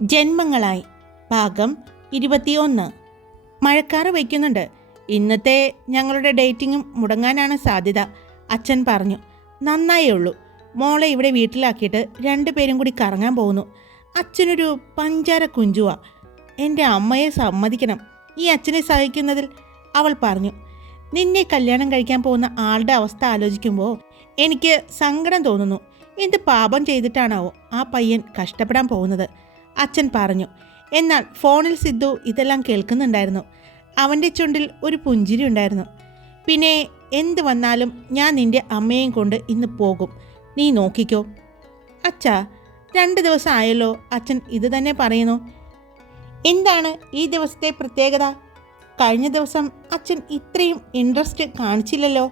ജന്മങ്ങളായി ഭാഗം 21. മഴക്കാറ് വയ്ക്കുന്നുണ്ട്. ഇന്നത്തെ ഞങ്ങളുടെ ഡേറ്റിങ്ങും മുടങ്ങാനാണ് സാധ്യത. അച്ഛൻ പറഞ്ഞു. നന്നായേ ഉള്ളൂ. മോളെ ഇവിടെ വീട്ടിലാക്കിയിട്ട് 2 പേരും കൂടി കറങ്ങാൻ പോകുന്നു. അച്ഛനൊരു പഞ്ചാര കുഞ്ചുവാ. എൻ്റെ അമ്മയെ സമ്മതിക്കണം ഈ അച്ഛനെ സഹിക്കുന്നതിൽ. അവൾ പറഞ്ഞു. നിന്നെ കല്യാണം കഴിക്കാൻ പോകുന്ന ആളുടെ അവസ്ഥ ആലോചിക്കുമ്പോൾ എനിക്ക് സങ്കടം തോന്നുന്നു. എന്ത് പാപം ചെയ്തിട്ടാണാവോ ആ പയ്യൻ കഷ്ടപ്പെടാൻ പോകുന്നത്, അച്ഛൻ പറഞ്ഞു. എന്നാൽ ഫോണിൽ സിദ്ധു ഇതെല്ലാം കേൾക്കുന്നുണ്ടായിരുന്നു. അവൻ്റെ ചുണ്ടിൽ ഒരു പുഞ്ചിരി ഉണ്ടായിരുന്നു. പിന്നെ എന്ത് വന്നാലും ഞാൻ നിൻ്റെ അമ്മയെയും കൊണ്ട് ഇന്ന് പോകും, നീ നോക്കിക്കോ. അച്ഛാ, 2 ദിവസം ആയല്ലോ അച്ഛൻ ഇത് തന്നെ പറയുന്നു. എന്താണ് ഈ ദിവസത്തെ പ്രത്യേകത? കഴിഞ്ഞ ദിവസം അച്ഛൻ ഇത്രയും ഇൻട്രസ്റ്റ് കാണിച്ചില്ലല്ലോ.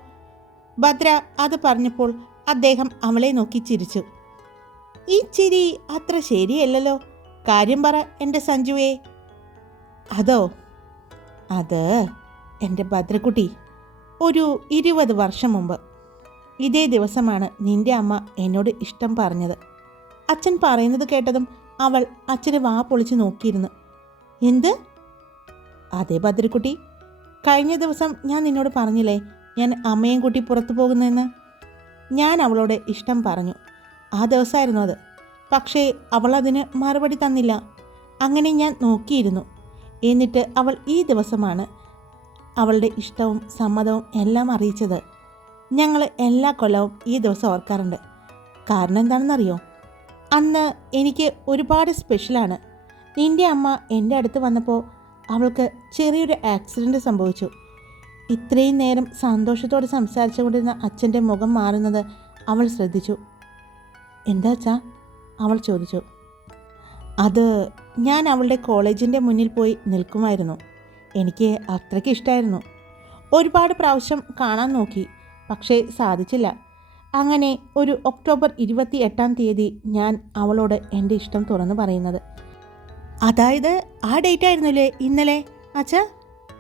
ഭദ്ര അത് പറഞ്ഞപ്പോൾ അദ്ദേഹം അവളെ നോക്കി ചിരിച്ചു. ഈ ചിരി അത്ര ശരിയല്ലല്ലോ. കാര്യം പറ എൻ്റെ സഞ്ജുവേ. അതോ, അത് എൻ്റെ ഭദ്രക്കുട്ടി, ഒരു 20 വർഷം മുമ്പ് ഇതേ ദിവസമാണ് നിൻ്റെ അമ്മ എന്നോട് ഇഷ്ടം പറഞ്ഞത്. അച്ഛൻ പറയുന്നത് കേട്ടതും അവൾ അച്ഛനെ വാ പൊളിച്ച് നോക്കിയിരുന്നു. എന്ത്? അതെ ഭദ്രക്കുട്ടി, കഴിഞ്ഞ ദിവസം ഞാൻ നിന്നോട് പറഞ്ഞില്ലേ ഞാൻ അമ്മയും കൂട്ടി പുറത്തു പോകുന്നതെന്ന്. ഞാൻ അവളോട് ഇഷ്ടം പറഞ്ഞു. ആ ദിവസമായിരുന്നു അത്. പക്ഷേ അവൾ അതിന് മറുപടി തന്നില്ല. അങ്ങനെ ഞാൻ നോക്കിയിരുന്നു. എന്നിട്ട് അവൾ ഈ ദിവസമാണ് അവളുടെ ഇഷ്ടവും സമ്മതവും എല്ലാം അറിയിച്ചത്. ഞങ്ങൾ എല്ലാ കൊല്ലവും ഈ ദിവസം ഓർക്കാറുണ്ട്. കാരണം എന്താണെന്നറിയോ? അന്ന് എനിക്ക് ഒരുപാട് സ്പെഷ്യലാണ്. നിൻ്റെ അമ്മ എൻ്റെ അടുത്ത് വന്നപ്പോൾ അവൾക്ക് ചെറിയൊരു ആക്സിഡൻറ്റ് സംഭവിച്ചു. ഇത്രയും നേരം സന്തോഷത്തോടെ സംസാരിച്ചു കൊണ്ടിരുന്ന അച്ഛൻ്റെ മുഖം മാറുന്നത് അവൾ ശ്രദ്ധിച്ചു. എന്താ അച്ഛാ? അവൾ ചോദിച്ചു. അത് ഞാൻ അവളുടെ കോളേജിൻ്റെ മുന്നിൽ പോയി നിൽക്കുമായിരുന്നു. എനിക്ക് അത്രയ്ക്ക് ഇഷ്ടമായിരുന്നു. ഒരുപാട് പ്രാവശ്യം കാണാൻ നോക്കി, പക്ഷേ സാധിച്ചില്ല. അങ്ങനെ ഒരു ഒക്ടോബർ 28-ാം തീയതി ഞാൻ അവളോട് എൻ്റെ ഇഷ്ടം തുറന്നു പറയുന്നത്. അതായത് ആ ഡേറ്റ് ആയിരുന്നില്ലേ ഇന്നലെ അച്ഛാ?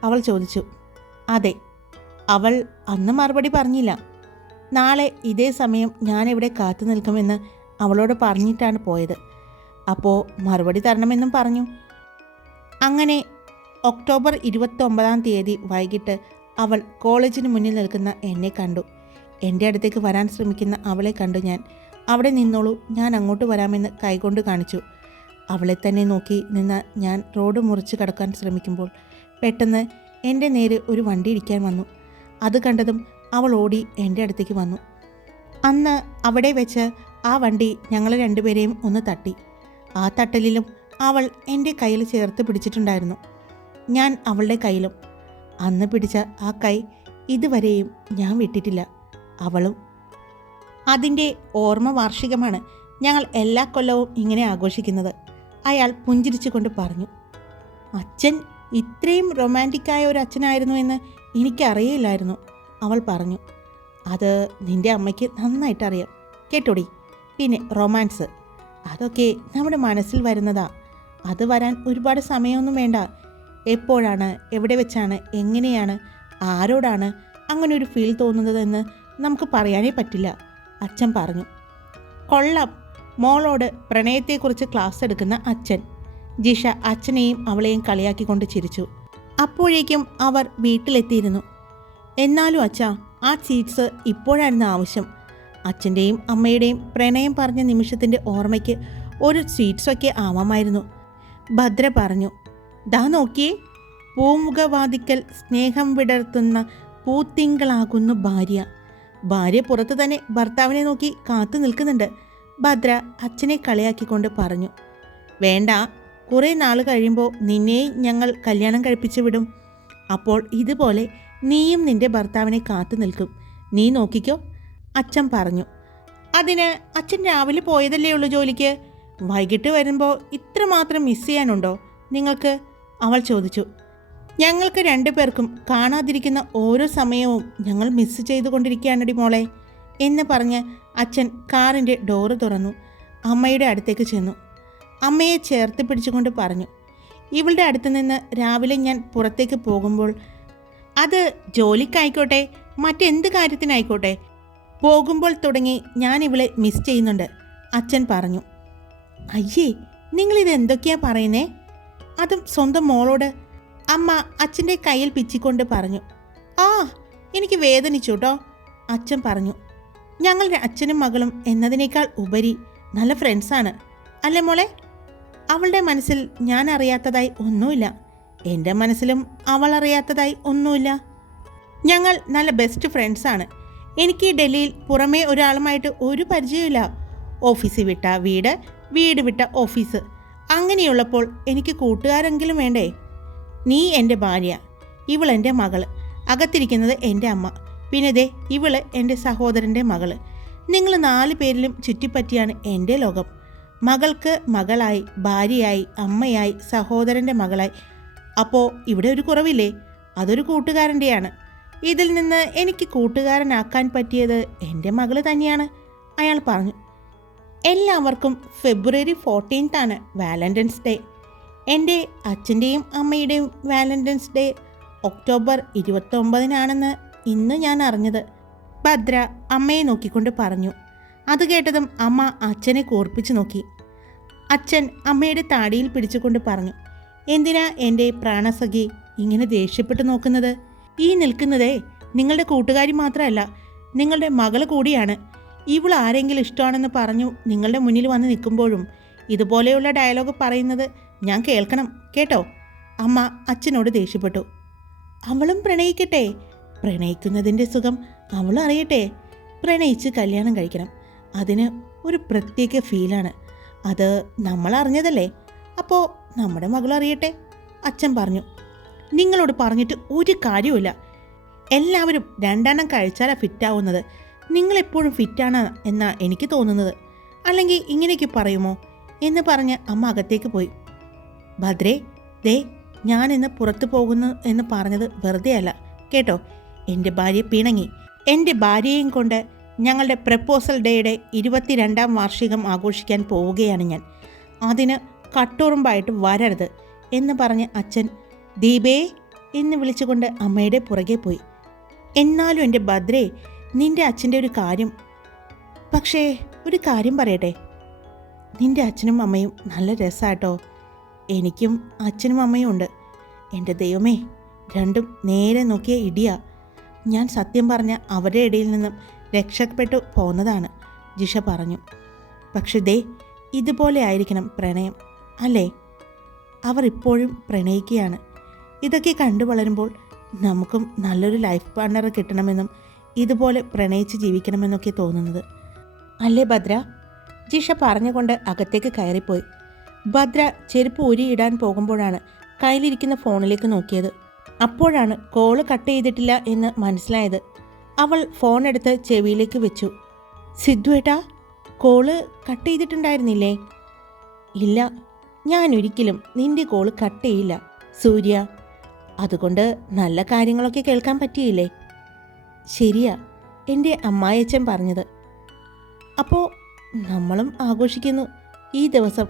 അവൾ ചോദിച്ചു. അതെ. അവൾ അന്ന് മറുപടി പറഞ്ഞില്ല. നാളെ ഇതേ സമയം ഞാനിവിടെ കാത്തു നിൽക്കുമെന്ന് അവളോട് പറഞ്ഞിട്ടാണ് പോയത്. അപ്പോൾ മറുപടി തരണമെന്നും പറഞ്ഞു. അങ്ങനെ ഒക്ടോബർ 29-ാം തീയതി വൈകിട്ട് അവൾ കോളേജിന് മുന്നിൽ നിൽക്കുന്ന എന്നെ കണ്ടു. എൻ്റെ അടുത്തേക്ക് വരാൻ ശ്രമിക്കുന്ന അവളെ കണ്ടു ഞാൻ. അവിടെ നിന്നോളൂ, ഞാൻ അങ്ങോട്ട് വരാമെന്ന് കൈകൊണ്ട് കാണിച്ചു. അവളെ തന്നെ നോക്കി നിന്ന് ഞാൻ റോഡ് മുറിച്ച് കടക്കാൻ ശ്രമിക്കുമ്പോൾ പെട്ടെന്ന് എൻ്റെ നേരെ ഒരു വണ്ടി ഇടിക്കാൻ വന്നു. അത് കണ്ടതും അവൾ ഓടി എൻ്റെ അടുത്തേക്ക് വന്നു. അന്ന് അവിടെ വെച്ച് ആ വണ്ടി ഞങ്ങൾ 2 പേരെയും ഒന്ന് തട്ടി. ആ തട്ടലിലും അവൾ എൻ്റെ കയ്യിൽ ചേർത്ത് പിടിച്ചിട്ടുണ്ടായിരുന്നു. ഞാൻ അവളുടെ കയ്യിലും. അന്ന് പിടിച്ച ആ കൈ ഇതുവരെയും ഞാൻ വിട്ടിട്ടില്ല. അവളും. അതിൻ്റെ ഓർമ്മ വാർഷികമാണ് ഞങ്ങൾ എല്ലാ കൊല്ലവും ഇങ്ങനെ ആഘോഷിക്കുന്നത്, അയാൾ പുഞ്ചിരിച്ചു കൊണ്ട് പറഞ്ഞു. അച്ഛൻ ഇത്രയും റൊമാൻറ്റിക്കായ ഒരു അച്ഛനായിരുന്നു എന്ന് എനിക്കറിയില്ലായിരുന്നു, അവൾ പറഞ്ഞു. അത് നിൻ്റെ അമ്മയ്ക്ക് നന്നായിട്ടറിയാം കേട്ടോടി. പിന്നെ റൊമാൻസ്, അതൊക്കെ നമ്മുടെ മനസ്സിൽ വരുന്നതാ. അത് വരാൻ ഒരുപാട് സമയമൊന്നും വേണ്ട. എപ്പോഴാണ്, എവിടെ വെച്ചാണ്, എങ്ങനെയാണ്, ആരോടാണ് അങ്ങനെ ഒരു ഫീൽ തോന്നുന്നതെന്ന് നമുക്ക് പറയാനേ പറ്റില്ല, അച്ഛൻ പറഞ്ഞു. കൊള്ളാം. മോളോട് പ്രണയത്തെക്കുറിച്ച് ക്ലാസ് എടുക്കുന്ന അച്ഛൻ. ജിഷ അച്ഛനെയും അവളെയും കളിയാക്കിക്കൊണ്ട് ചിരിച്ചു. അപ്പോഴേക്കും അവർ വീട്ടിലെത്തിയിരുന്നു. എന്നാലും അച്ഛാ, ആ സ്വീറ്റ്സ് ഇപ്പോഴായിരുന്നു ആവശ്യം. അച്ഛൻ്റെയും അമ്മയുടെയും പ്രണയം പറഞ്ഞ നിമിഷത്തിൻ്റെ ഓർമ്മയ്ക്ക് ഒരു സ്വീറ്റ്സൊക്കെ ആവാമായിരുന്നു, ഭദ്ര പറഞ്ഞു. ദാ നോക്കിയേ, പൂമുഖവാതിക്കൽ സ്നേഹം വിടർത്തുന്ന പൂത്തിങ്കളാകുന്നു ഭാര്യ. ഭാര്യ പുറത്ത് തന്നെ ഭർത്താവിനെ നോക്കി കാത്തു നിൽക്കുന്നുണ്ട്, ഭദ്ര അച്ഛനെ കളിയാക്കിക്കൊണ്ട് പറഞ്ഞു. വേണ്ട, കുറേ നാൾ കഴിയുമ്പോൾ നിന്നെയും ഞങ്ങൾ കല്യാണം കഴിപ്പിച്ചു വിടും. അപ്പോൾ ഇതുപോലെ നീയും നിൻ്റെ ഭർത്താവിനെ കാത്തു നിൽക്കും, നീ നോക്കിക്കോ, അച്ഛൻ പറഞ്ഞു. അതിന് അച്ഛൻ രാവിലെ പോയതല്ലേ ഉള്ളൂ ജോലിക്ക്. വൈകിട്ട് വരുമ്പോൾ ഇത്രമാത്രം മിസ് ചെയ്യാനുണ്ടോ നിങ്ങൾക്ക്? അവൾ ചോദിച്ചു. ഞങ്ങൾക്ക് 2 പേർക്കും കാണാതിരിക്കുന്ന ഓരോ സമയവും ഞങ്ങൾ മിസ് ചെയ്തുകൊണ്ടിരിക്കുകയാണടി മോളെ എന്ന് പറഞ്ഞ് അച്ഛൻ കാറിൻ്റെ ഡോറ് തുറന്നു അമ്മയുടെ അടുത്തേക്ക് ചെന്നു. അമ്മയെ ചേർത്ത് പിടിച്ചുകൊണ്ട് പറഞ്ഞു. ഇവളുടെ അടുത്ത് നിന്ന് രാവിലെ ഞാൻ പുറത്തേക്ക് പോകുമ്പോൾ, അത് ജോലിക്കായിക്കോട്ടെ മറ്റെന്ത് കാര്യത്തിനായിക്കോട്ടെ, പോകുമ്പോൾ തുടങ്ങി ഞാൻ ഇവളെ മിസ് ചെയ്യുന്നുണ്ട്, അച്ഛൻ പറഞ്ഞു. അയ്യേ, നിങ്ങളിത് എന്തൊക്കെയാ പറയുന്നേ? അതും സ്വന്തം മോളോട്. അമ്മ അച്ഛൻ്റെ കയ്യിൽ പിച്ചിക്കൊണ്ട് പറഞ്ഞു. ആ, എനിക്ക് വേദനിച്ചു കേട്ടോ, അച്ഛൻ പറഞ്ഞു. ഞങ്ങളുടെ അച്ഛനും മകളും എന്നതിനേക്കാൾ ഉപരി നല്ല ഫ്രണ്ട്സാണ് അല്ലേ മോളെ? അവളുടെ മനസ്സിൽ ഞാൻ അറിയാത്തതായി ഒന്നുമില്ല, എൻ്റെ മനസ്സിലും അവൾ അറിയാത്തതായി ഒന്നുമില്ല. ഞങ്ങൾ നല്ല ബെസ്റ്റ് ഫ്രണ്ട്സാണ്. എനിക്ക് ഡൽഹിയിൽ പുറമേ ഒരാളുമായിട്ട് ഒരു പരിചയമില്ല. ഓഫീസ് വിട്ട വീട്, വീട് വിട്ട ഓഫീസ്, അങ്ങനെയുള്ളപ്പോൾ എനിക്ക് കൂട്ടുകാരെങ്കിലും വേണ്ടേ? നീ എൻ്റെ ഭാര്യ, ഇവളെൻ്റെ മകള്, അകത്തിരിക്കുന്നത് എൻ്റെ അമ്മ, പിന്നെ ദേ ഇവള് എൻ്റെ സഹോദരൻ്റെ മകള്. നിങ്ങൾ 4 പേരിലും ചുറ്റിപ്പറ്റിയാണ് എൻ്റെ ലോകം. മകൾക്ക് മകളായി, ഭാര്യയായി, അമ്മയായി, സഹോദരൻ്റെ മകളായി. അപ്പോൾ ഇവിടെ ഒരു കുറവില്ലേ? അതൊരു കൂട്ടുകാരൻ്റെയാണ്. ഇതിൽ നിന്ന് എനിക്ക് കൂട്ടുകാരനാക്കാൻ പറ്റിയത് എൻ്റെ മകള് തന്നെയാണ്, അയാൾ പറഞ്ഞു. എല്ലാവർക്കും ഫെബ്രുവരി 14 വാലന്റൈൻസ് ഡേ. എൻ്റെ അച്ഛൻ്റെയും അമ്മയുടെയും വാലന്റൈൻസ് ഡേ ഒക്ടോബർ 29 ഇന്ന് ഞാൻ അറിഞ്ഞത്, ഭദ്ര അമ്മയെ നോക്കിക്കൊണ്ട് പറഞ്ഞു. അത് കേട്ടതും അമ്മ അച്ഛനെ കൂർപ്പിച്ചു നോക്കി. അച്ഛൻ അമ്മയുടെ താടിയിൽ പിടിച്ചുകൊണ്ട് പറഞ്ഞു, എന്തിനാ എൻ്റെ പ്രാണസഖി ഇങ്ങനെ ദേഷ്യപ്പെട്ട് നോക്കുന്നത്? ഈ നിൽക്കുന്നതേ നിങ്ങളുടെ കൂട്ടുകാരി മാത്രമല്ല, നിങ്ങളുടെ മകള് കൂടിയാണ്. ഇവൾ ആരെങ്കിലും ഇഷ്ടമാണെന്ന് പറഞ്ഞു നിങ്ങളുടെ മുന്നിൽ വന്ന് നിൽക്കുമ്പോഴും ഇതുപോലെയുള്ള ഡയലോഗ് പറയുന്നത് ഞാൻ കേൾക്കണം കേട്ടോ, അമ്മ അച്ഛനോട് ദേഷ്യപ്പെട്ടു. അവളും പ്രണയിക്കട്ടെ, പ്രണയിക്കുന്നതിൻ്റെ സുഖം അവളും അറിയട്ടെ. പ്രണയിച്ച് കല്യാണം കഴിക്കണം, അതിന് ഒരു പ്രത്യേക ഫീലാണ്. അത് നമ്മൾ അറിഞ്ഞതല്ലേ, അപ്പോൾ നമ്മുടെ മകളറിയട്ടെ, അച്ഛൻ പറഞ്ഞു. നിങ്ങളോട് പറഞ്ഞിട്ട് ഒരു കാര്യവുമില്ല. എല്ലാവരും 2 എണ്ണം കഴിച്ചാലാണ് ഫിറ്റാവുന്നത്. നിങ്ങളെപ്പോഴും ഫിറ്റാണ് എന്നാണ് എനിക്ക് തോന്നുന്നത്. അല്ലെങ്കിൽ ഇങ്ങനെയൊക്കെ പറയുമോ എന്ന് പറഞ്ഞ് അമ്മ അകത്തേക്ക് പോയി. ഭദ്രേ, ദേ ഞാനിന്ന് പുറത്തു പോകുന്നു എന്ന് പറഞ്ഞത് വെറുതെ അല്ല കേട്ടോ. എൻ്റെ ഭാര്യ പിണങ്ങി. എൻ്റെ ഭാര്യയെയും കൊണ്ട് ഞങ്ങളുടെ പ്രപ്പോസൽ ഡേയുടെ 22ാം വാർഷികം ആഘോഷിക്കാൻ പോവുകയാണ് ഞാൻ. അതിന് കട്ടുറുമ്പായിട്ട് വരരുത് എന്ന് പറഞ്ഞ് അച്ഛൻ ദീപേ എന്ന് വിളിച്ചുകൊണ്ട് അമ്മയുടെ പുറകെ പോയി. എന്നാലും എൻ്റെ ഭദ്രേ, നിൻ്റെ അച്ഛൻ്റെ ഒരു കാര്യം. പക്ഷേ ഒരു കാര്യം പറയട്ടെ, നിൻ്റെ അച്ഛനും അമ്മയും നല്ല രസമാട്ടോ. എനിക്കും അച്ഛനും അമ്മയും ഉണ്ട്. എൻ്റെ ദൈവമേ, രണ്ടും നേരെ നോക്കിയ ഇടിയാ. ഞാൻ സത്യം പറഞ്ഞ അവരുടെ ഇടയിൽ നിന്നും രക്ഷപ്പെട്ടു പോന്നതാണ്, ജിഷ പറഞ്ഞു. പക്ഷെ ദേ ഇതുപോലെ ആയിരിക്കണം പ്രണയം അല്ലേ? അവർ ഇപ്പോഴും പ്രണയിക്കുകയാണ്. ഇതൊക്കെ കണ്ടു വളരുമ്പോൾ നമുക്കും നല്ലൊരു ലൈഫ് പാർട്ണർ കിട്ടണമെന്നും ഇതുപോലെ പ്രണയിച്ച് ജീവിക്കണമെന്നൊക്കെ തോന്നുന്നത് അല്ലേ ഭദ്ര? ജിഷ പറഞ്ഞുകൊണ്ട് അകത്തേക്ക് കയറിപ്പോയി. ഭദ്ര ചെരുപ്പ് ഊരിയിടാൻ പോകുമ്പോഴാണ് കയ്യിലിരിക്കുന്ന ഫോണിലേക്ക് നോക്കിയത്. അപ്പോഴാണ് കോള് കട്ട് ചെയ്തിട്ടില്ല എന്ന് മനസ്സിലായത്. അവൾ ഫോൺ എടുത്ത് ചെവിയിലേക്ക് വെച്ചു. സിദ്ധുവേട്ടാ, കോള് കട്ട് ചെയ്തിട്ടുണ്ടായിരുന്നില്ലേ? ഇല്ല, ഞാൻ ഒരിക്കലും നിന്റെ കോള് കട്ട് ചെയ്യില്ല സൂര്യ. അതുകൊണ്ട് നല്ല കാര്യങ്ങളൊക്കെ കേൾക്കാൻ പറ്റിയില്ലേ? ശരിയാ, എൻ്റെ അമ്മായിയച്ഛൻ പറഞ്ഞത്. അപ്പോൾ നമ്മളും ആഘോഷിക്കുന്നു ഈ ദിവസം.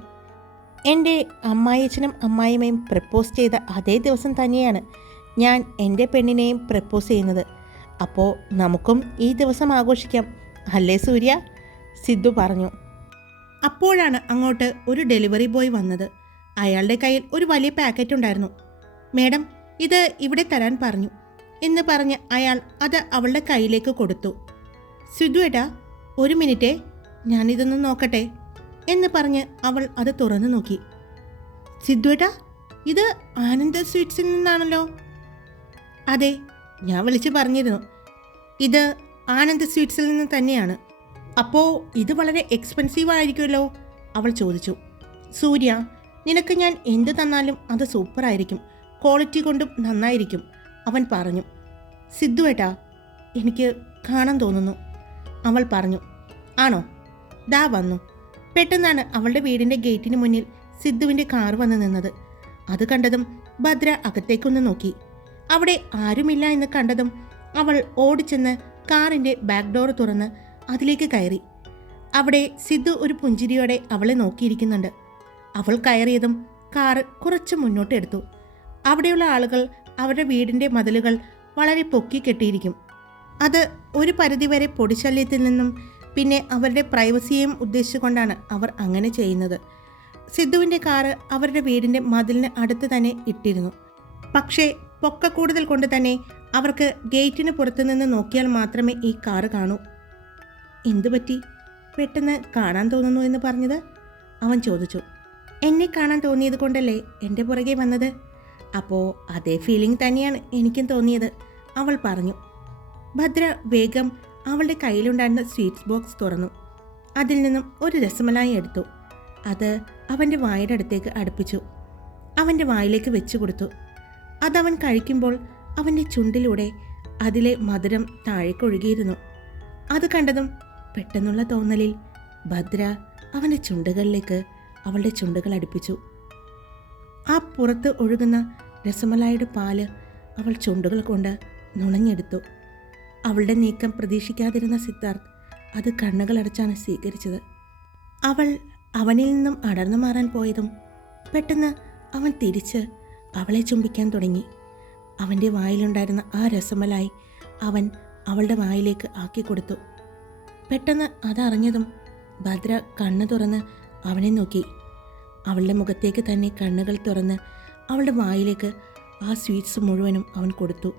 എൻ്റെ അമ്മായിയച്ഛനും അമ്മായിമ്മയും പ്രപ്പോസ് ചെയ്ത അതേ ദിവസം തന്നെയാണ് ഞാൻ എൻ്റെ പെണ്ണിനെയും പ്രപ്പോസ് ചെയ്യുന്നത്. അപ്പോൾ നമുക്കും ഈ ദിവസം ആഘോഷിക്കാം അല്ലേ സൂര്യ? സിദ്ധു പറഞ്ഞു. അപ്പോഴാണ് അങ്ങോട്ട് ഒരു ഡെലിവറി ബോയ് വന്നത്. അയാളുടെ കയ്യിൽ ഒരു വലിയ പാക്കറ്റ് ഉണ്ടായിരുന്നു. മേഡം, ഇത് ഇവിടെ തരാൻ പറഞ്ഞു എന്ന് പറഞ്ഞ് അയാൾ അത് അവളുടെ കയ്യിലേക്ക് കൊടുത്തു. സിദ്ധു ഏട്ടാ, ഒരു മിനിറ്റേ, ഞാനിതൊന്ന് നോക്കട്ടെ എന്ന് പറഞ്ഞ് അവൾ അത് തുറന്നു നോക്കി. സിദ്ധു ഏട്ടാ, ഇത് ആനന്ദ സ്വീറ്റ്സിൽ നിന്നാണല്ലോ. അതെ, ഞാൻ വിളിച്ച് പറഞ്ഞിരുന്നു, ഇത് ആനന്ദ് സ്വീറ്റ്സിൽ നിന്ന് തന്നെയാണ്. അപ്പോൾ ഇത് വളരെ എക്സ്പെൻസീവ് ആയിരിക്കുമല്ലോ, അവൾ ചോദിച്ചു. സൂര്യ, നിനക്ക് ഞാൻ എന്ത് തന്നാലും അത് സൂപ്പറായിരിക്കും, ക്വാളിറ്റി കൊണ്ടും നന്നായിരിക്കും, അവൻ പറഞ്ഞു. സിദ്ധു ഏട്ടാ, എനിക്ക് കാണാൻ തോന്നുന്നു, അവൾ പറഞ്ഞു. ആണോ? ദാ വന്നു. പെട്ടെന്നാണ് അവളുടെ വീടിൻ്റെ ഗേറ്റിന് മുന്നിൽ സിദ്ധുവിൻ്റെ കാർ വന്ന് നിന്നത്. അത് കണ്ടതും ഭദ്ര അകത്തേക്കൊന്ന് നോക്കി. അവിടെ ആരുമില്ല എന്ന് കണ്ടതും അവൾ ഓടിച്ചെന്ന് കാറിൻ്റെ ബാക്ക് ഡോർ തുറന്ന് അതിലേക്ക് കയറി. അവിടെ സിദ്ധു ഒരു പുഞ്ചിരിയോടെ അവളെ നോക്കിയിരിക്കുന്നുണ്ട്. അവൾ കയറിയതും കാറ് കുറച്ച് മുന്നോട്ട് എടുത്തു. അവിടെയുള്ള ആളുകൾ അവരുടെ വീടിൻ്റെ മതിലുകൾ വളരെ പൊക്കി കെട്ടിയിരിക്കും. അത് ഒരു പരിധിവരെ പൊടിശല്യത്തിൽ നിന്നും പിന്നെ അവരുടെ പ്രൈവസിയെയും ഉദ്ദേശിച്ചുകൊണ്ടാണ് അവർ അങ്ങനെ ചെയ്യുന്നത്. സിദ്ധുവിൻ്റെ കാറ് അവരുടെ വീടിൻ്റെ മതിലിന് അടുത്ത് തന്നെ ഇട്ടിരുന്നു. പക്ഷേ പൊക്ക കൂടുതൽ കൊണ്ട് തന്നെ അവർക്ക് ഗേറ്റിന് പുറത്തുനിന്ന് നോക്കിയാൽ മാത്രമേ ഈ കാറ് കാണൂ. എന്തു പറ്റി പെട്ടെന്ന് കാണാൻ തോന്നുന്നു എന്ന് പറഞ്ഞത്? അവൻ ചോദിച്ചു. എന്നെ കാണാൻ തോന്നിയത് കൊണ്ടല്ലേ എൻ്റെ പുറകെ വന്നത്. അപ്പോൾ അതേ ഫീലിംഗ് തന്നെയാണ് എനിക്കും തോന്നിയത്, അവൾ പറഞ്ഞു. ഭദ്ര വേഗം അവളുടെ കയ്യിലുണ്ടായിരുന്ന സ്വീറ്റ്സ് ബോക്സ് തുറന്നു. അതിൽ നിന്നും ഒരു രസമലായി എടുത്തു. അത് അവൻ്റെ വായുടെ അടുത്തേക്ക് അടുപ്പിച്ചു. അവൻ്റെ വായിലേക്ക് വെച്ചു കൊടുത്തു. അതവൻ കഴിക്കുമ്പോൾ അവൻ്റെ ചുണ്ടിലൂടെ അതിലെ മധുരം താഴേക്കൊഴുകിയിരുന്നു. അത് കണ്ടതും പെട്ടെന്നുള്ള തോന്നലിൽ ഭദ്ര അവൻ്റെ ചുണ്ടുകളിലേക്ക് അവളുടെ ചുണ്ടുകൾ അടുപ്പിച്ചു. ആ പുറത്ത് ഒഴുകുന്ന രസമലായുടെ പാല് അവൾ ചുണ്ടുകൾ കൊണ്ട് നുണഞ്ഞെടുത്തു. അവളുടെ നീക്കം പ്രതീക്ഷിക്കാതിരുന്ന സിദ്ധാർത്ഥ് അത് കണ്ണുകളടച്ചാണ് സ്വീകരിച്ചത്. അവൾ അവനിൽ നിന്നും അടർന്നു മാറാൻ പോയതും പെട്ടെന്ന് അവൻ തിരിച്ച് അവളെ ചുംബിക്കാൻ തുടങ്ങി. അവൻ്റെ വായിലുണ്ടായിരുന്ന ആ രസമലായി അവൻ അവളുടെ വായിലേക്ക് ആക്കി കൊടുത്തു. പെട്ടെന്ന് അതറിഞ്ഞതും ഭദ്ര കണ്ണ് തുറന്ന് അവനെ നോക്കി. അവളുടെ മുഖത്തേക്ക് തന്നെ കണ്ണുകൾ തുറന്ന് അവളുടെ വായിലേക്ക് ആ സ്വീറ്റ്സ് മുഴുവനും അവൻ കൊടുത്തു.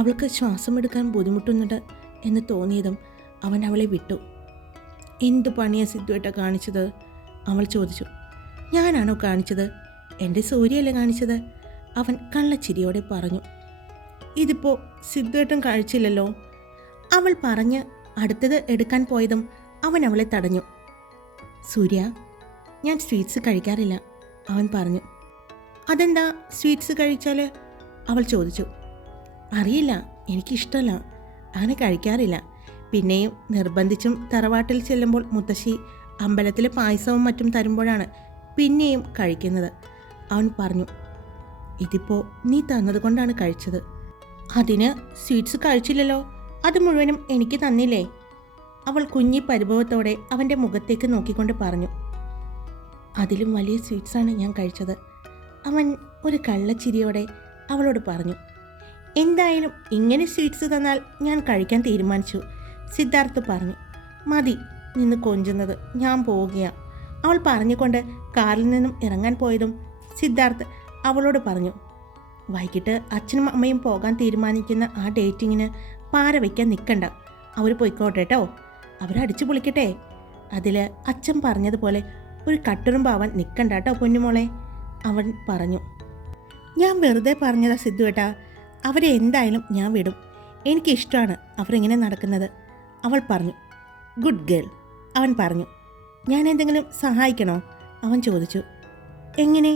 അവൾക്ക് ശ്വാസമെടുക്കാൻ ബുദ്ധിമുട്ടുന്നുണ്ട് എന്ന് തോന്നിയതും അവൻ അവളെ വിട്ടു. എന്തു പണിയാ സിദ്ധുവേട്ട കാണിച്ചത്? അവൾ ചോദിച്ചു. ഞാനാണോ കാണിച്ചത്? എൻ്റെ സൂര്യയല്ലേ കാണിച്ചത്? അവൻ കള്ളച്ചിരിയോടെ പറഞ്ഞു. ഇതിപ്പോൾ സിദ്ധുവേട്ടൻ കഴിച്ചില്ലല്ലോ, അവൾ പറഞ്ഞ് അടുത്തത് എടുക്കാൻ പോയതും അവൻ അവളെ തടഞ്ഞു. സൂര്യ, ഞാൻ സ്വീറ്റ്സ് കഴിക്കാറില്ല, അവൻ പറഞ്ഞു. അതെന്താ സ്വീറ്റ്സ് കഴിച്ചാൽ? അവൾ ചോദിച്ചു. അറിയില്ല, എനിക്കിഷ്ടമല്ല, അങ്ങനെ കഴിക്കാറില്ല. പിന്നെയും നിർബന്ധിച്ചും തറവാട്ടിൽ ചെല്ലുമ്പോൾ മുത്തശ്ശി അമ്പലത്തിലെ പായസവും മറ്റും തരുമ്പോഴാണ് പിന്നെയും കഴിക്കുന്നത്, അവൻ പറഞ്ഞു. ഇതിപ്പോൾ നീ തന്നതുകൊണ്ടാണ് കഴിച്ചത്. അതിന് സ്വീറ്റ്സ് കഴിച്ചില്ലല്ലോ, അത് മുഴുവനും എനിക്ക് തന്നില്ലേ? അവൾ കുഞ്ഞി പരിഭവത്തോടെ അവൻ്റെ മുഖത്തേക്ക് നോക്കിക്കൊണ്ട് പറഞ്ഞു. അതിലും വലിയ സ്വീറ്റ്സാണ് ഞാൻ കഴിച്ചത്, അവൻ ഒരു കള്ളച്ചിരിയോടെ അവളോട് പറഞ്ഞു. എന്തായാലും ഇങ്ങനെ സ്വീറ്റ്സ് തന്നാൽ ഞാൻ കഴിക്കാൻ തീരുമാനിച്ചു, സിദ്ധാർത്ഥ് പറഞ്ഞു. മതി നിന്ന് കൊഞ്ചുന്നത്, ഞാൻ പോവുകയാണ്, അവൾ പറഞ്ഞുകൊണ്ട് കാറിൽ നിന്നും ഇറങ്ങാൻ പോയതും സിദ്ധാർത്ഥ് അവളോട് പറഞ്ഞു. വൈകിട്ട് അച്ഛനും അമ്മയും പോകാൻ തീരുമാനിക്കുന്ന ആ ഡേറ്റിങ്ങിന് പാര വയ്ക്കാൻ നിൽക്കണ്ട, അവർ പോയിക്കോട്ടെ കേട്ടോ, അവരടിച്ചു പൊളിക്കട്ടെ. അതിൽ അച്ഛൻ പറഞ്ഞതുപോലെ ഒരു കട്ടുറുമ്പാവാൻ നിൽക്കണ്ട കേട്ടോ പൊന്നുമോളെ, അവൻ പറഞ്ഞു. ഞാൻ വെറുതെ പറഞ്ഞതാ സിദ്ധുവേട്ടാ, അവരെ എന്തായാലും ഞാൻ വിടും, എനിക്കിഷ്ടമാണ് അവരിങ്ങനെ നടക്കുന്നത്, അവൾ പറഞ്ഞു. ഗുഡ് ഗേൾ, അവൻ പറഞ്ഞു. ഞാൻ എന്തെങ്കിലും സഹായിക്കണോ? അവൻ ചോദിച്ചു. എങ്ങനെ?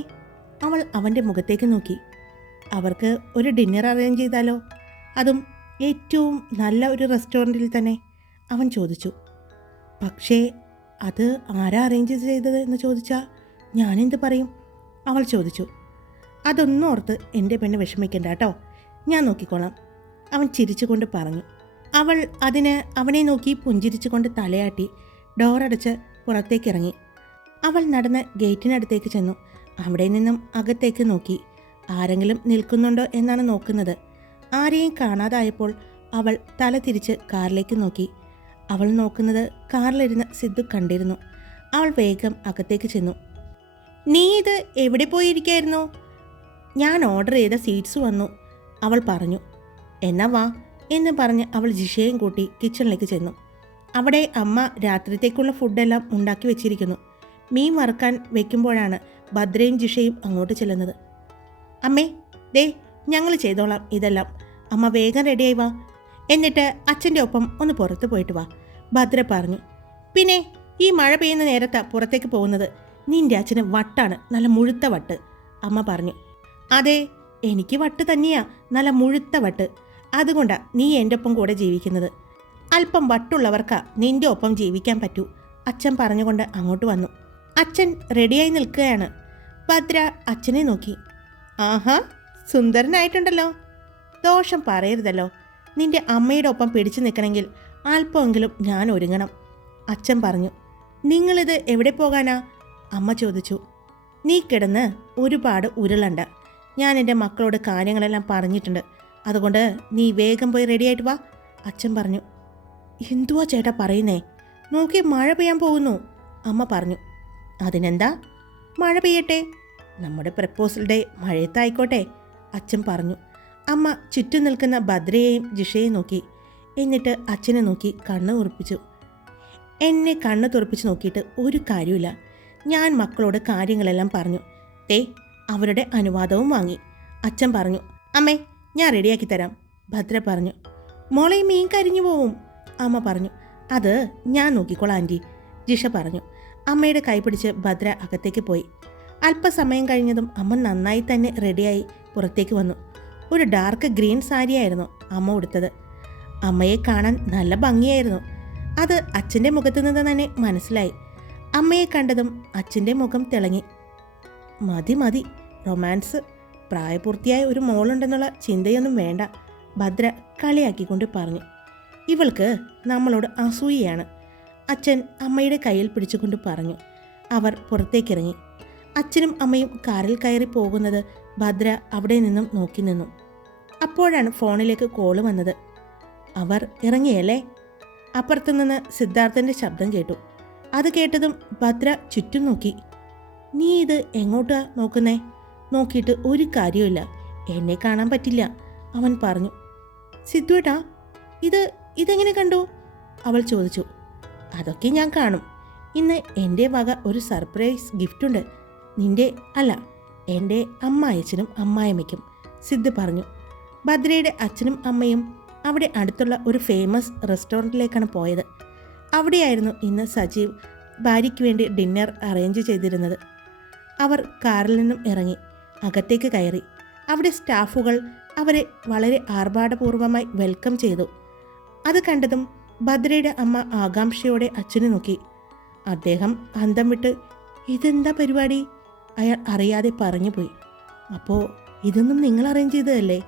അവൾ അവൻ്റെ മുഖത്തേക്ക് നോക്കി. അവർക്ക് ഒരു ഡിന്നർ അറേഞ്ച് ചെയ്താലോ, അതും ഏറ്റവും നല്ല ഒരു റെസ്റ്റോറൻറ്റിൽ തന്നെ, അവൻ ചോദിച്ചു. പക്ഷേ അത് ആരാ അറേഞ്ച് ചെയ്തത് എന്ന് ചോദിച്ചാൽ ഞാനെന്ത് പറയും? അവൾ ചോദിച്ചു. അതൊന്നും ഓർത്ത് എൻ്റെ പെണ്ണ് വിഷമിക്കണ്ട കേട്ടോ, ഞാൻ നോക്കിക്കോളാം, അവൻ ചിരിച്ചുകൊണ്ട് പറഞ്ഞു. അവൾ അതിന് അവനെ നോക്കി പുഞ്ചിരിച്ചുകൊണ്ട് തലയാട്ടി ഡോറടച്ച് പുറത്തേക്കിറങ്ങി. അവൾ നടന്ന് ഗേറ്റിനടുത്തേക്ക് ചെന്നു. അവിടെ നിന്നും അകത്തേക്ക് നോക്കി. ആരെങ്കിലും നിൽക്കുന്നുണ്ടോ എന്നാണ് നോക്കുന്നത്. ആരെയും കാണാതായപ്പോൾ അവൾ തല തിരിച്ച് കാറിലേക്ക് നോക്കി. അവൾ നോക്കുന്നത് കാറിലിരുന്ന് സിദ്ധു കണ്ടിരുന്നു. അവൾ വേഗം അകത്തേക്ക് ചെന്നു. നീ ഇത് എവിടെ പോയിരിക്കായിരുന്നു? ഞാൻ ഓർഡർ ചെയ്ത സ്വീറ്റ്സ് വന്നു, അവൾ പറഞ്ഞു. എന്നാ വാ എന്ന് പറഞ്ഞ് അവൾ ജിഷയും കൂട്ടി കിച്ചണിലേക്ക് ചെന്നു. അവിടെ അമ്മ രാത്രിത്തേക്കുള്ള ഫുഡെല്ലാം ഉണ്ടാക്കി വെച്ചിരിക്കുന്നു. മീൻ വറുക്കാൻ വെക്കുമ്പോഴാണ് ഭദ്രയും ജിഷയും അങ്ങോട്ട് ചെല്ലുന്നത്. അമ്മേ, ദേ ഞങ്ങൾ ചെയ്തോളാം ഇതെല്ലാം, അമ്മ വേഗം റെഡിയായി വാ, എന്നിട്ട് അച്ഛൻ്റെ ഒപ്പം ഒന്ന് പുറത്ത് പോയിട്ട് വാ, ഭദ്ര പറഞ്ഞു. പിന്നെ ഈ മഴ പെയ്യുന്ന നേരത്താണ് പുറത്തേക്ക് പോകുന്നത്, നിൻ്റെ അച്ഛന് വട്ടാണ്, നല്ല മുഴുത്ത വട്ട്, അമ്മ പറഞ്ഞു. അതെ, എനിക്ക് വട്ട് തന്നെയാ, നല്ല മുഴുത്ത വട്ട്, അതുകൊണ്ടാണ് നീ എൻ്റെ ഒപ്പം കൂടെ ജീവിക്കുന്നത്. അല്പം വട്ടുള്ളവർക്കാ നിൻ്റെ ഒപ്പം ജീവിക്കാൻ പറ്റൂ, അച്ഛൻ പറഞ്ഞുകൊണ്ട് അങ്ങോട്ട് വന്നു. അച്ഛൻ റെഡിയായി നിൽക്കുകയാണ്. ഭദ്ര അച്ഛനെ നോക്കി. ആഹാ, സുന്ദരനായിട്ടുണ്ടല്ലോ, ദോഷം പറയരുതല്ലോ, നിൻ്റെ അമ്മയുടെ ഒപ്പം പിടിച്ചു നിൽക്കണമെങ്കിൽ അല്പമെങ്കിലും ഞാൻ ഒരുങ്ങണം, അച്ഛൻ പറഞ്ഞു. നിങ്ങളിത് എവിടെ പോകാനാ? അമ്മ ചോദിച്ചു. നീ കിടന്ന് ഒരുപാട് ഉരുളണ്ട, ഞാൻ എൻ്റെ മക്കളോട് കാര്യങ്ങളെല്ലാം പറഞ്ഞിട്ടുണ്ട്, അതുകൊണ്ട് നീ വേഗം പോയി റെഡിയായിട്ട് വാ, അച്ഛൻ പറഞ്ഞു. എന്തുവാ ചേട്ടാ പറയുന്നേ? നോക്കി മഴ പെയ്യാൻ പോകുന്നു, അമ്മ പറഞ്ഞു. അതിനെന്താ, മഴ പെയ്യട്ടെ, നമ്മുടെ പ്രപ്പോസൽ ഡേ മഴയത്തായിക്കോട്ടെ, അച്ഛൻ പറഞ്ഞു. അമ്മ ചുറ്റും നിൽക്കുന്ന ഭദ്രയെയും ജിഷയെയും നോക്കി. എന്നിട്ട് അച്ഛനെ നോക്കി കണ്ണ് ഉറപ്പിച്ചു. എന്നെ കണ്ണ് തുറപ്പിച്ച് നോക്കിയിട്ട് ഒരു കാര്യമില്ല. ഞാൻ മക്കളോട് കാര്യങ്ങളെല്ലാം പറഞ്ഞു. തേ അവരുടെ അനുവാദവും വാങ്ങി. അച്ഛൻ പറഞ്ഞു. അമ്മേ, ഞാൻ റെഡിയാക്കി തരാം, ഭദ്ര പറഞ്ഞു. മോളെ, മീൻ കരിഞ്ഞു പോവും, അമ്മ പറഞ്ഞു. അത് ഞാൻ നോക്കിക്കോളാം ആൻറ്റി, ജിഷ പറഞ്ഞു. അമ്മയുടെ കൈ പിടിച്ച് ഭദ്ര അകത്തേക്ക് പോയി. അല്പസമയം കഴിഞ്ഞതും അമ്മ നന്നായി തന്നെ റെഡിയായി പുറത്തേക്ക് വന്നു. ഒരു ഡാർക്ക് ഗ്രീൻ സാരിയായിരുന്നു അമ്മ ഉടുത്തത്. അമ്മയെ കാണാൻ നല്ല ഭംഗിയായിരുന്നു. അത് അച്ഛൻ്റെ മുഖത്തു നിന്ന് തന്നെ മനസ്സിലായി. അമ്മയെ കണ്ടതും അച്ഛൻ്റെ മുഖം തിളങ്ങി. മതി മതി റൊമാൻസ്, പ്രായപൂർത്തിയായ ഒരു മോളുണ്ടെന്നുള്ള ചിന്തയൊന്നും വേണ്ട, ഭദ്ര കളിയാക്കിക്കൊണ്ട് പറഞ്ഞു. ഇവൾക്ക് നമ്മളോട് അസൂയയാണ്, അച്ഛൻ അമ്മയുടെ കയ്യിൽ പിടിച്ചുകൊണ്ട് പറഞ്ഞു. അവർ പുറത്തേക്കിറങ്ങി. അച്ഛനും അമ്മയും കാറിൽ കയറി പോകുന്നത് ഭദ്ര അവിടെ നിന്നും നോക്കി നിന്നു. അപ്പോഴാണ് ഫോണിലേക്ക് കോള് വന്നത്. അവർ ഇറങ്ങിയല്ലേ? അപ്പുറത്തുനിന്ന് സിദ്ധാർത്ഥൻ്റെ ശബ്ദം കേട്ടു. അത് കേട്ടതും ഭദ്ര ചുറ്റും നോക്കി. നീ ഇത് എങ്ങോട്ടാ നോക്കുന്നേ? നോക്കിയിട്ട് ഒരു കാര്യമില്ല, എന്നെ കാണാൻ പറ്റില്ല, അവൻ പറഞ്ഞു. സിദ്ധുവേട്ടാ, ഇതെങ്ങനെ കണ്ടു? അവൾ ചോദിച്ചു. അതൊക്കെ ഞാൻ കാണും. ഇന്ന് എൻ്റെ വക ഒരു സർപ്രൈസ് ഗിഫ്റ്റുണ്ട്, നിൻ്റെ അല്ല, എൻ്റെ അമ്മായച്ചനും അമ്മായമ്മയ്ക്കും, സിദ്ധു പറഞ്ഞു. ഭദ്രയുടെ അച്ഛനും അമ്മയും അവിടെ അടുത്തുള്ള ഒരു ഫേമസ് റെസ്റ്റോറൻറ്റിലേക്കാണ് പോയത്. അവിടെയായിരുന്നു ഇന്ന് സജീവ് ഭാര്യയ്ക്ക് വേണ്ടി ഡിന്നർ അറേഞ്ച് ചെയ്തിരുന്നത്. അവർ കാറിൽ നിന്നും ഇറങ്ങി അകത്തേക്ക് കയറി. അവിടെ സ്റ്റാഫുകൾ അവരെ വളരെ ആർഭാടപൂർവമായി വെൽക്കം ചെയ്തു. അത് കണ്ടതും ഭദ്രയുടെ അമ്മ ആകാംക്ഷയോടെ അച്ഛനെ നോക്കി. അദ്ദേഹം അന്തം വിട്ട് ഇതെന്താ പരിപാടി അയാൾ അറിയാതെ പറഞ്ഞുപോയി. അപ്പോൾ ഇതൊന്നും നിങ്ങൾ അറേഞ്ച് ചെയ്തതല്ലേ?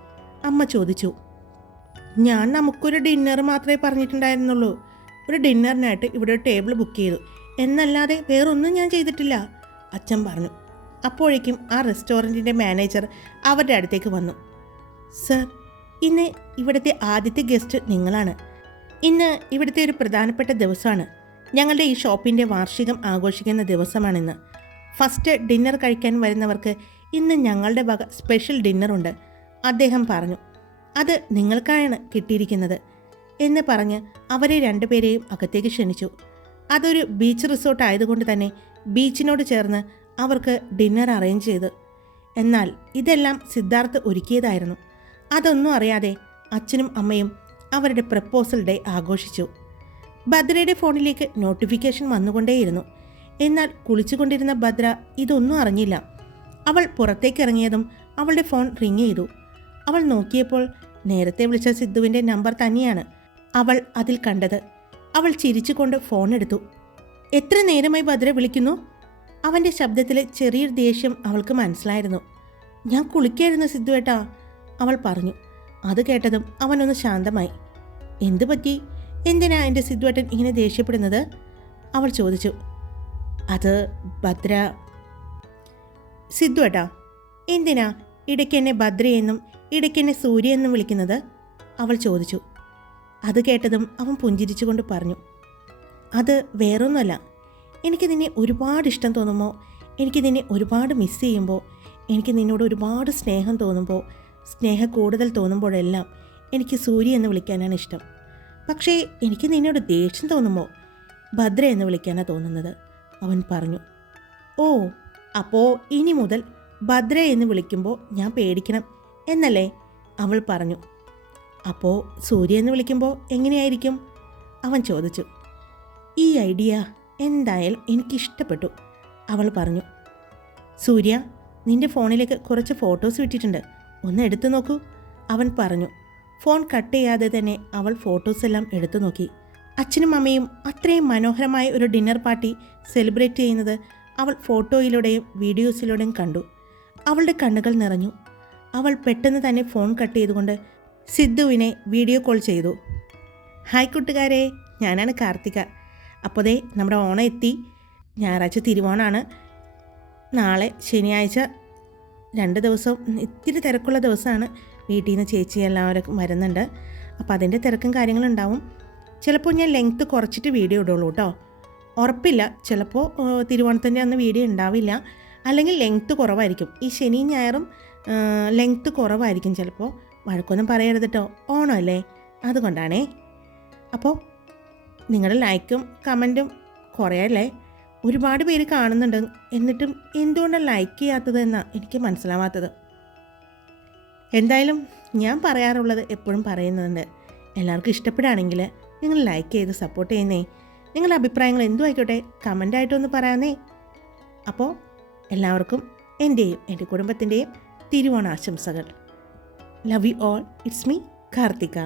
അമ്മ ചോദിച്ചു. ഞാൻ നമുക്കൊരു ഡിന്നർ മാത്രമേ പറഞ്ഞിട്ടുണ്ടായിരുന്നുള്ളൂ. ഒരു ഡിന്നറിനായിട്ട് ഇവിടെ ഒരു ടേബിൾ ബുക്ക് ചെയ്തു എന്നല്ലാതെ വേറൊന്നും ഞാൻ ചെയ്തിട്ടില്ല, അച്ഛൻ പറഞ്ഞു. അപ്പോഴേക്കും ആ റെസ്റ്റോറൻറ്റിൻ്റെ മാനേജർ അവരുടെ അടുത്തേക്ക് വന്നു. സർ, ഇന്ന് ഇവിടുത്തെ ആദ്യത്തെ ഗസ്റ്റ് നിങ്ങളാണ്. ഇന്ന് ഇവിടുത്തെ ഒരു പ്രധാനപ്പെട്ട ദിവസമാണ്. ഞങ്ങളുടെ ഈ ഷോപ്പിൻ്റെ വാർഷികം ആഘോഷിക്കുന്ന ദിവസമാണിന്ന്. ഫസ്റ്റ് ഡിന്നർ കഴിക്കാൻ വരുന്നവർക്ക് ഇന്ന് ഞങ്ങളുടെ വക സ്പെഷ്യൽ ഡിന്നറുണ്ട്, അദ്ദേഹം പറഞ്ഞു. അത് നിങ്ങൾക്കാണ് കിട്ടിയിരിക്കുന്നത് എന്ന് പറഞ്ഞ് അവരെ രണ്ടുപേരെയും അകത്തേക്ക് ക്ഷണിച്ചു. അതൊരു ബീച്ച് റിസോർട്ട് ആയതുകൊണ്ട് തന്നെ ബീച്ചിനോട് ചേർന്ന് അവർക്ക് ഡിന്നർ അറേഞ്ച് ചെയ്തു. എന്നാൽ ഇതെല്ലാം സിദ്ധാർത്ഥ് ഒരുക്കിയതായിരുന്നു. അതൊന്നും അറിയാതെ അച്ഛനും അമ്മയും അവരുടെ പ്രപ്പോസൽ ഡേ ആഘോഷിച്ചു. ഭദ്രയുടെ ഫോണിലേക്ക് നോട്ടിഫിക്കേഷൻ വന്നുകൊണ്ടേയിരുന്നു. എന്നാൽ കുളിച്ചുകൊണ്ടിരുന്ന ഭദ്ര ഇതൊന്നും അറിഞ്ഞില്ല. അവൾ പുറത്തേക്ക് ഇറങ്ങിയതും അവളുടെ ഫോൺ റിങ് ചെയ്തു. അവൾ നോക്കിയപ്പോൾ നേരത്തെ വിളിച്ച സിദ്ധുവിൻ്റെ നമ്പർ തന്നെയാണ് അവൾ അതിൽ കണ്ടത്. അവൾ ചിരിച്ചുകൊണ്ട് ഫോൺ എടുത്തു. എത്ര നേരമായി ഭദ്ര വിളിക്കുന്നു? അവൻ്റെ ശബ്ദത്തിലെ ചെറിയൊരു ദേഷ്യം അവൾക്ക് മനസ്സിലായിരുന്നു. ഞാൻ കുളിക്കായിരുന്നു സിദ്ധുവേട്ടാ, അവൾ പറഞ്ഞു. അത് കേട്ടതും അവനൊന്ന് ശാന്തമായി. എന്തു പറ്റി? എന്തിനാ എൻ്റെ സിദ്ധുവേട്ടൻ ഇങ്ങനെ ദേഷ്യപ്പെടുന്നത്? അവൾ ചോദിച്ചു. അത് ഭദ്ര. സിദ്ധുവേട്ടാ, എന്തിനാ ഇടയ്ക്ക് എന്നെ ഭദ്രയെന്നും ഇടയ്ക്ക് എന്നെ സൂര്യ എന്നും വിളിക്കുന്നത്? അവൾ ചോദിച്ചു. അത് കേട്ടതും അവൻ പുഞ്ചിരിച്ചുകൊണ്ട് പറഞ്ഞു. അത് വേറൊന്നുമല്ല, എനിക്ക് നിന്നെ ഒരുപാട് ഇഷ്ടം തോന്നുമ്പോൾ, എനിക്ക് നിന്നെ ഒരുപാട് മിസ് ചെയ്യുമ്പോൾ, എനിക്ക് നിന്നോട് ഒരുപാട് സ്നേഹം തോന്നുമ്പോൾ, സ്നേഹം കൂടുതൽ തോന്നുമ്പോഴെല്ലാം എനിക്ക് സൂര്യ എന്ന് വിളിക്കാനാണ് ഇഷ്ടം. പക്ഷേ എനിക്ക് നിന്നോട് ദേഷ്യം തോന്നുമ്പോൾ ഭദ്ര എന്ന് വിളിക്കാനാണ് തോന്നുന്നത്, അവൻ പറഞ്ഞു. ഓ, അപ്പോൾ ഇനി മുതൽ ഭദ്ര എന്ന് വിളിക്കുമ്പോൾ ഞാൻ പേടിക്കണം എന്നല്ലേ? അവൾ പറഞ്ഞു. അപ്പോൾ സൂര്യ എന്ന് വിളിക്കുമ്പോൾ എങ്ങനെയായിരിക്കും? അവൻ ചോദിച്ചു. ഈ ഐഡിയ എന്തായാലും എനിക്കിഷ്ടപ്പെട്ടു, അവൾ പറഞ്ഞു. സൂര്യ, നിന്റെ ഫോണിലേക്ക് കുറച്ച് ഫോട്ടോസ് വിട്ടിട്ടുണ്ട്, ഒന്ന് എടുത്തു നോക്കൂ, അവൻ പറഞ്ഞു. ഫോൺ കട്ട് ചെയ്യാതെ തന്നെ അവൾ ഫോട്ടോസ് എല്ലാം എടുത്തു നോക്കി. അച്ഛനും അമ്മയും അത്രയും മനോഹരമായ ഒരു ഡിന്നർ പാർട്ടി സെലിബ്രേറ്റ് ചെയ്യുന്നത് അവൾ ഫോട്ടോയിലൂടെയും വീഡിയോസിലൂടെയും കണ്ടു. അവളുടെ കണ്ണുകൾ നിറഞ്ഞു. അവൾ പെട്ടെന്ന് തന്നെ ഫോൺ കട്ട് ചെയ്തുകൊണ്ട് സിദ്ധുവിനെ വീഡിയോ കോൾ ചെയ്തു. ഹായ് കൂട്ടുകാരെ, ഞാനാണ് കാർത്തിക. അപ്പോൾ ദേ നമ്മുടെ ഓണം എത്തി. ഞായറാഴ്ച തിരുവോണമാണ്. നാളെ ശനിയാഴ്ച 2 ദിവസവും ഇത്തിരി തിരക്കുള്ള ദിവസമാണ്. വീട്ടിൽ നിന്ന് ചേച്ചി എല്ലാവരും വരുന്നുണ്ട്. അപ്പോൾ അതിൻ്റെ തിരക്കും കാര്യങ്ങളുണ്ടാവും. ചിലപ്പോൾ ഞാൻ ലെങ്ത്ത് കുറച്ചിട്ട് വീഡിയോ ഇടുള്ളൂ കേട്ടോ, ഉറപ്പില്ല. ചിലപ്പോൾ തിരുവോണത്തിൻ്റെ അന്ന് വീഡിയോ ഉണ്ടാവില്ല. അല്ലെങ്കിൽ ലെങ്ത്ത് കുറവായിരിക്കും. ഈ ശനിയും ഞായറും ലെങ്ത്ത് കുറവായിരിക്കും ചിലപ്പോൾ. വഴക്കൊന്നും പറയരുത് കേട്ടോ, ഓണമല്ലേ, അതുകൊണ്ടാണേ. അപ്പോൾ നിങ്ങളുടെ ലൈക്കും കമൻറ്റും കുറയല്ലേ. ഒരുപാട് പേര് കാണുന്നുണ്ട്, എന്നിട്ടും എന്തുകൊണ്ടാണ് ലൈക്ക് ചെയ്യാത്തത് എന്നാണ് എനിക്ക് മനസ്സിലാവാത്തത്. എന്തായാലും ഞാൻ പറയാറുള്ളത് എപ്പോഴും പറയുന്നുണ്ട്, എല്ലാവർക്കും ഇഷ്ടപ്പെടുകയാണെങ്കിൽ നിങ്ങൾ ലൈക്ക് ചെയ്ത് സപ്പോർട്ട് ചെയ്യുന്നേ. നിങ്ങളുടെ അഭിപ്രായങ്ങൾ എന്തും ആയിക്കോട്ടെ കമൻ്റായിട്ടൊന്ന് പറയാന്നേ. അപ്പോൾ എല്ലാവർക്കും എൻ്റെയും എൻ്റെ കുടുംബത്തിൻ്റെയും തിരുവോണ ആശംസകൾ. Love you all. It's me Karthika.